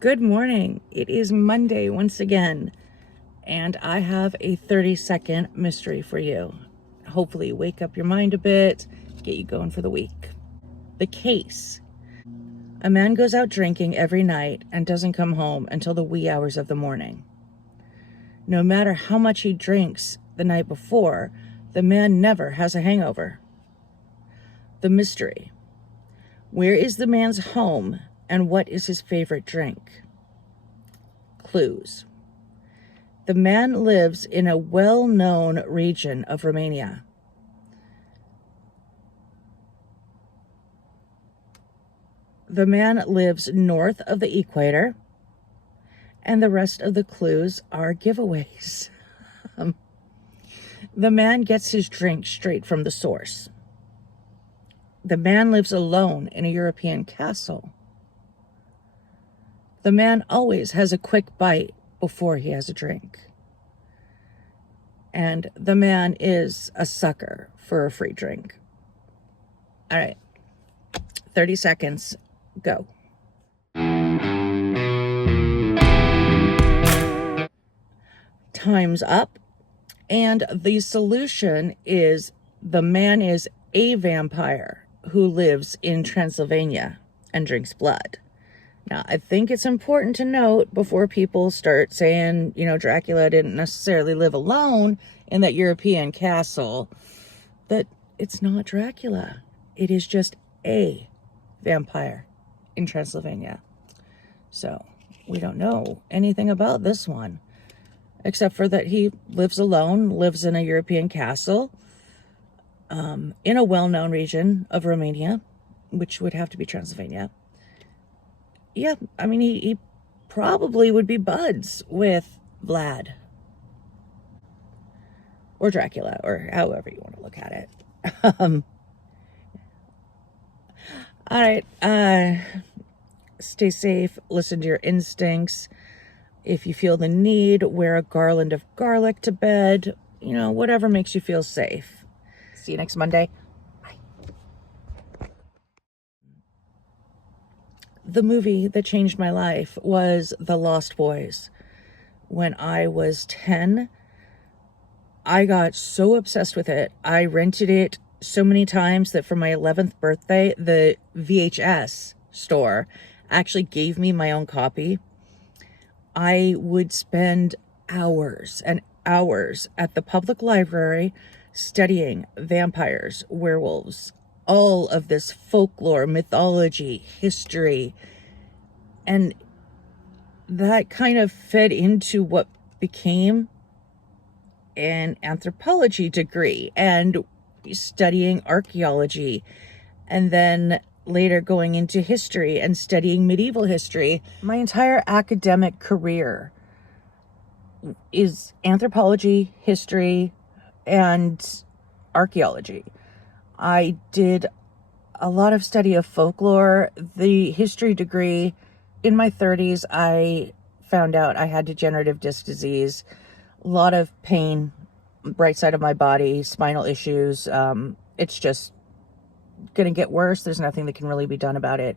Good morning. It is Monday once again, and I have a 30-second mystery for you. Hopefully wake up your mind a bit, get you going for the week. The case. A man goes out drinking every night and doesn't come home until the wee hours of the morning. No matter how much he drinks the night before, the man never has a hangover. The mystery. Where is the man's home, and what is his favorite drink? Clues. The man lives in a well-known region of Romania. The man lives north of the equator, and the rest of the clues are giveaways. The man gets his drink straight from the source. The man lives alone in a European castle. The man always has a quick bite before he has a drink. And the man is a sucker for a free drink. All right, 30 seconds, go. Time's up. And the solution is the man is a vampire who lives in Transylvania and drinks blood. Now, I think it's important to note before people start saying, Dracula didn't necessarily live alone in that European castle, that it's not Dracula. It is just a vampire in Transylvania. So we don't know anything about this one, except for that he lives alone, lives in a European castle, in a well-known region of Romania, which would have to be Transylvania. Yeah, I mean, he probably would be buds with Vlad or Dracula, or however you want to look at it. All right, stay safe, listen to your instincts. If you feel the need, wear a garland of garlic to bed, whatever makes you feel safe. See you next Monday. The movie that changed my life was The Lost Boys. When I was 10, I got so obsessed with it. I rented it so many times that for my 11th birthday, the VHS store actually gave me my own copy. I would spend hours and hours at the public library studying vampires, werewolves, all of this folklore, mythology, history, and that kind of fed into what became an anthropology degree and studying archaeology, and then later going into history and studying medieval history. My entire academic career is anthropology, history, and archaeology. I did a lot of study of folklore. The history degree, in my 30s, I found out I had degenerative disc disease, a lot of pain, right side of my body, spinal issues. It's just going to get worse. There's nothing that can really be done about it.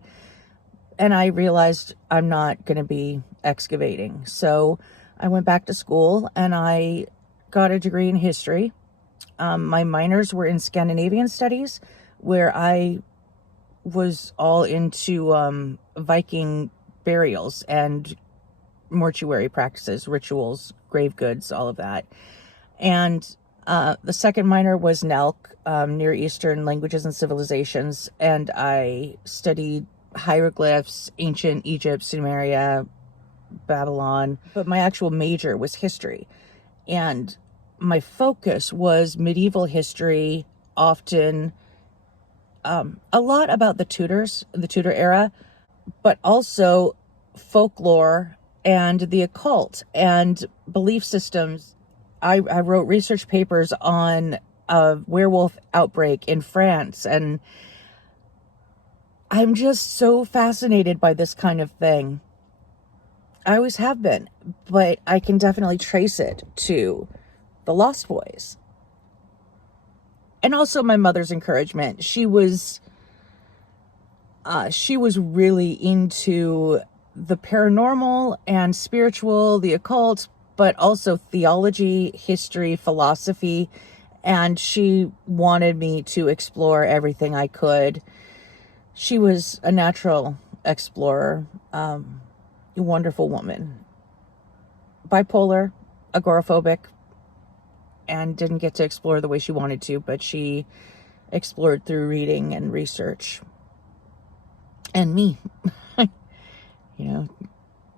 And I realized I'm not going to be excavating. So I went back to school and I got a degree in history. My minors were in Scandinavian studies, where I was all into Viking burials and mortuary practices, rituals, grave goods, all of that. And the second minor was NELC, Near Eastern Languages and Civilizations, and I studied hieroglyphs, ancient Egypt, Sumeria, Babylon, but my actual major was history. And my focus was medieval history, often a lot about the Tudors, the Tudor era, but also folklore and the occult and belief systems. I wrote research papers on a werewolf outbreak in France, and I'm just so fascinated by this kind of thing. I always have been, but I can definitely trace it to the Lost Boys. And also my mother's encouragement. She was really into the paranormal and spiritual, the occult, but also theology, history, philosophy, and she wanted me to explore everything I could. She was a natural explorer, a wonderful woman, bipolar, agoraphobic, and didn't get to explore the way she wanted to, but she explored through reading and research. And me,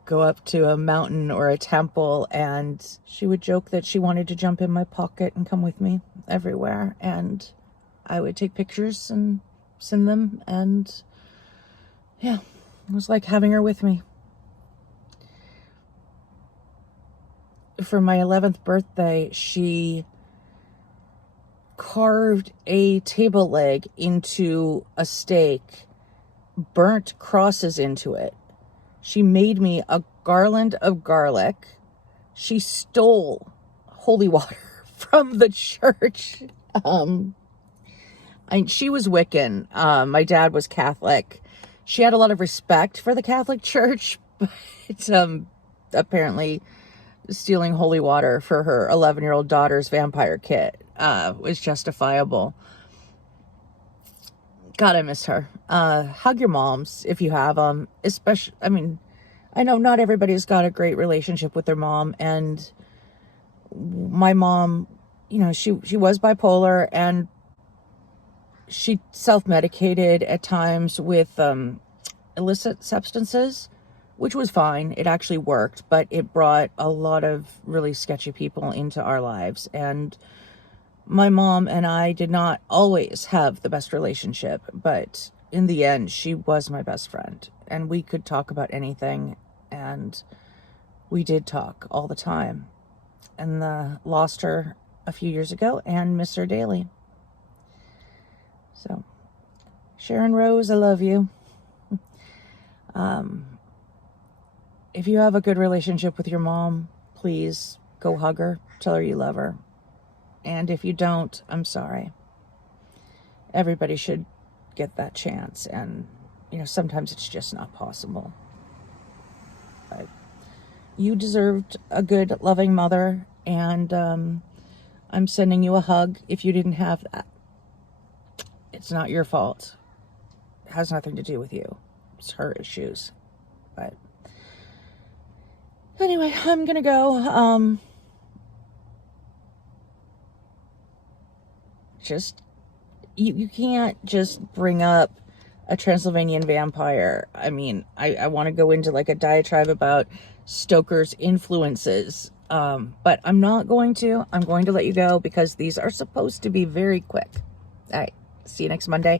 go up to a mountain or a temple, and she would joke that she wanted to jump in my pocket and come with me everywhere, and I would take pictures and send them, and yeah, it was like having her with me. For my 11th birthday, she carved a table leg into a steak, burnt crosses into it. She made me a garland of garlic. She stole holy water from the church. She was Wiccan. My dad was Catholic. She had a lot of respect for the Catholic Church, but apparently stealing holy water for her 11-year-old daughter's vampire kit was justifiable. God, I miss her. Hug your moms if you have them. Especially, I know not everybody's got a great relationship with their mom, and my mom, she was bipolar, and she self-medicated at times with illicit substances, which was fine. It actually worked, but it brought a lot of really sketchy people into our lives, and my mom and I did not always have the best relationship, but in the end, she was my best friend, and we could talk about anything, and we did talk all the time. And lost her a few years ago and miss her daily. So, Sharon Rose, I love you. If you have a good relationship with your mom, please go hug her, tell her you love her. And if you don't, I'm sorry. Everybody should get that chance, and sometimes it's just not possible. But you deserved a good, loving mother, and I'm sending you a hug if you didn't have that. It's not your fault. It has nothing to do with you. It's her issues. But anyway, I'm gonna go. Just you can't just bring up a Transylvanian vampire. I want to go into like a diatribe about Stoker's influences, but I'm not going to. I'm going to let you go because these are supposed to be very quick. All right, see you next Monday.